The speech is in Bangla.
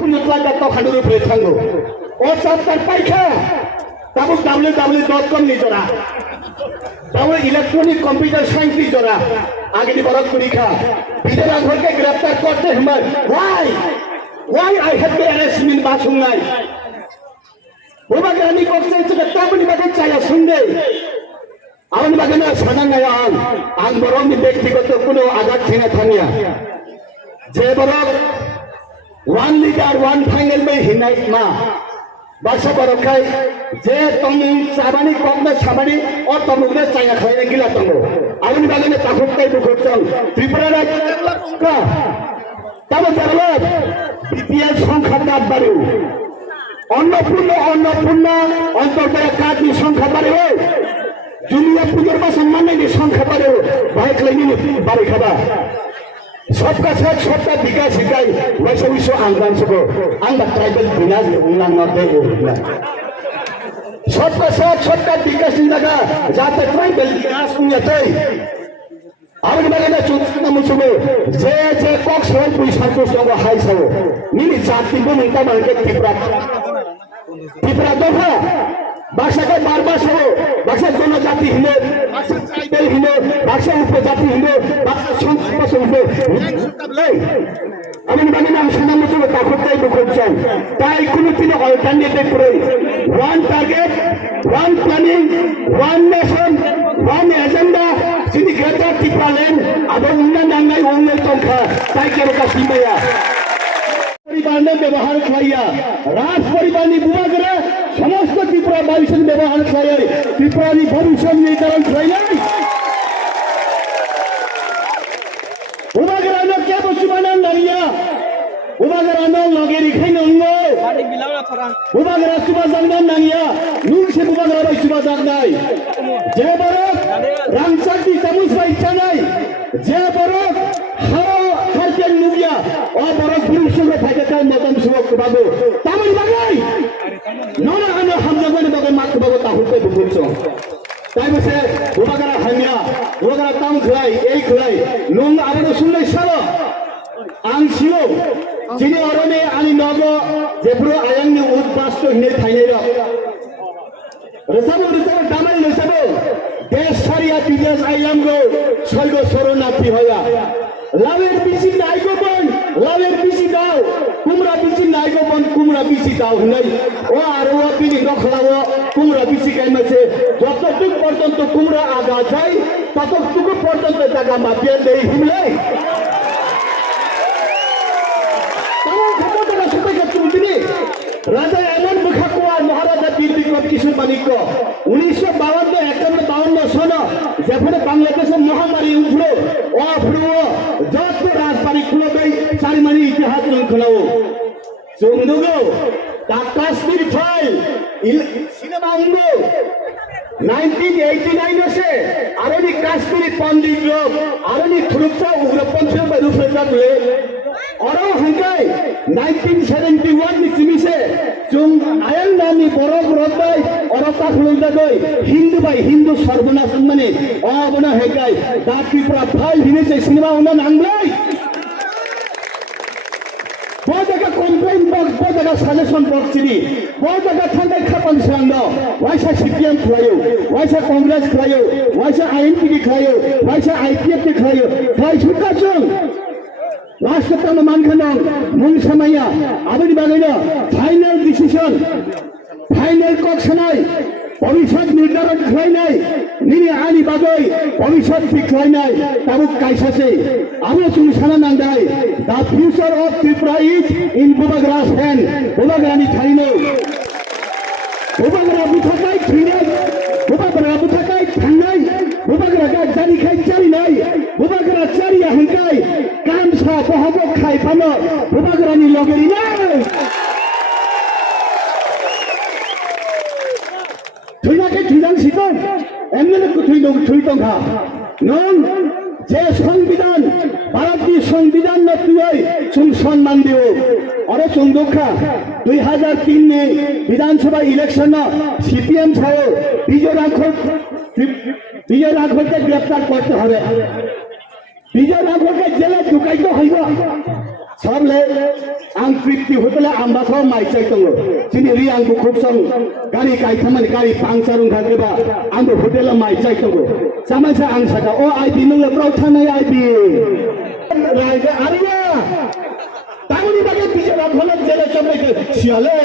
খুনতলাকা তো খানুরে ফেলে থাঙ্গো ও চাপটার পাইখা তাবো www.com নিজরা তাবো ইলেকট্রনিক কম্পিউটার সায়েন্স নিজরা আগেনি বড় পরীক্ষা বিজয় রাঘবকে গ্রেফতার করতে হিম্মত why I had to arrest him in Basungay ওবাকে আমি করতে চাই তাবনি বাগে চাই শুনবে আমার বাগে না সাধারণ আং বরং ব্যক্তিগত কোনো আঘাত ঠেঙা থামিয়া যে বরং one leader one final में हिनाई मा बासा बरखाई जे तमुं साबानी कमना साबानी और तमुगने चाया खाए गिला तमो आउन बागने ताखुक्ताई दुखुक्तां त्रिपुरा का तब जरलत बीपीएल संख्या काट बाड़ो अन्नपूर्ण अंतर्गत काटनी संख्या बाड़ो जुलिया पुजोर बा सम्माननि संख्या बाड़ो भाई क्लेनी बाड़ी खाबा सबका साथ सबका विकास हिकाई वैसे विश्व आंगन सको आंग ट्राइबल विनाश उन्नयन नॉर्थे उन्नयन सबका साथ सबका विकास हिंदागा जाते ट्राइबल विकास उन्नयन आगे बागे ना चुनाव मुझे जे कॉक्स रोड पुलिस हाउस लोगों हाई सो मिली जाति को मिलता मांगे त्रिपुरा दोहा भाषा के बार सो भाषा दोनों जाति हिंदू भाषा ट्राइबल हिंदू भाषा उपजाति हिंदू भाषा संस्कृत हिंदू আমি বাগে না শোনা মতো তাকতাই দুঃখজন তাই কোনো দিন অল্টারনেটিভ করে one target one planning one nation one agenda যদি গ্রেটার ত্রিপুরালেন আবার উন্নয়ন নাঙ্গাই উন্নয়ন সংখ্যা তাই কেরকা সিমাইয়া পরিবারনে ব্যবহার খাইয়া রাজ পরিবারনি বুবাগরা সমস্ত ত্রিপুরা বায়ুসেন ব্যবহার খাইয়া ত্রিপুরানি ভবিষ্যৎ নির্ধারণ খাইয়া Ubagarano kya bosumana nariya Ubagarano logeri khaino ngo Ubagara subazangna nariya nur se ubagara bai subazagnai je barok rangchakti tamus bai chanai je barok haro kharken nugia o barok purushwe thaketa motan subok bago tamai bagai nona ano hamjagone bagai mak bago tahute bukulcho তাই বসে ওবাগারা হামিয়া ওবাগারা তাম খলাই এই খলাই নং আবারও শুনলে সালো আং ছিল যিনি অরণে আনি নব যেপুরো আয়াংনি উদ্বাস্ত হিনে থাইনে রেসাবো দামাই রেসাবো দেশ সারিয়া বিদেশ আইলাম গো স্বর্গ শরণার্থী হইয়া লাভের বিচি নাইগো বন লাভের বিচি দাও কুমড়া বিচি নাইগো বন কুমড়া বিচি দাও নাই ও আর ও বিনি নখলাও কুমড়া বিচি কাইমাছে যতটুক পর্যন্ত কুমড়া আগা যায় ততটুকু পর্যন্ত টাকা মাপিয়ে দেই হিমলে তাও কত টাকা সুতে গেছে বুঝিনি রাজা এমন মুখাকুয়া মহারাজা বীর বিক্রম কিশোর মানিক্য 1952 সন যেখানে বাংলাদেশের মহামারী উঠলো অফ্রো যত রাজবাড়ি খুলে দেয় চারিমানি ইতিহাস খোলাও চন্দুগো কাশ্মীর ফাইল সিনেমা অঙ্গ 1989 আছে আরনি কাশ্মীরি পন্ডিত লোক আরনি থুরুপা উগ্রপন্থী রূপে যাবে অরো হংকাই 1971 নি চিমিছে চুং আয়ন নামি বড় রতাই অরতা খুলদা গই হিন্দু বাই হিন্দু সর্বনাশ মানে অবনা হেকাই দা ত্রিপুরা ফাইল হিনেছে সিনেমা অঙ্গ নাংলাই बहुत जगह कंप्लेन बॉक्स बहुत जगह सजेशन बॉक्स चिनी बहुत जगह थांगे खापन सांग वैसा सीपीएम खलायो वैसा कांग्रेस खलायो वैसा आईएनपी खलायो वैसा आईपीएफ खलायो भाई सुका जों राष्ट्रपति मानखनों मुंग समाया आबनि बागैनो फाइनल डिसीजन फाइनल कक्सनाय भविष्यत निर्धारण खालायनाय निनि आनि बागै भविष्यत ठीक खालायनाय ताबुक कायसासे आबो जों साना नांदाय the future of Tripura is in बुबागरास हैंड बुबागरानि थाइनो बुबागरा बुथाकाय थैनाय बुबागरा बुथाकाय थांनाय बुबागरा जारिखाय जारिनाय बुबागरा जारिया हंकाय कामसा बहाबो खायफानो बुबागरानि लगेरिनाय थैनाके थैनां सिगोन एमएलए को थैदोंखा नों जे संविधान भारतनि संविधान नतुयै जों सम्मान दियो आरो जों दोखा 2003 नि विधानसभा इलेक्शन सीपीएम ছাড়ো বিজয় রাঘবকে গ্রেফতার করতে হবে বিজয় রাঘবকে জেলে ঢুকাইতে হইব sable ang tripti hotele amba tho mai chai tongo sini ri ang khub song gari kai thamani gari pangcharung thakeba ang hotele mai chai tongo samasa ang saka o ip nung le prau thanai ip raja aria tangoni bage bijala bhola jele chamle siale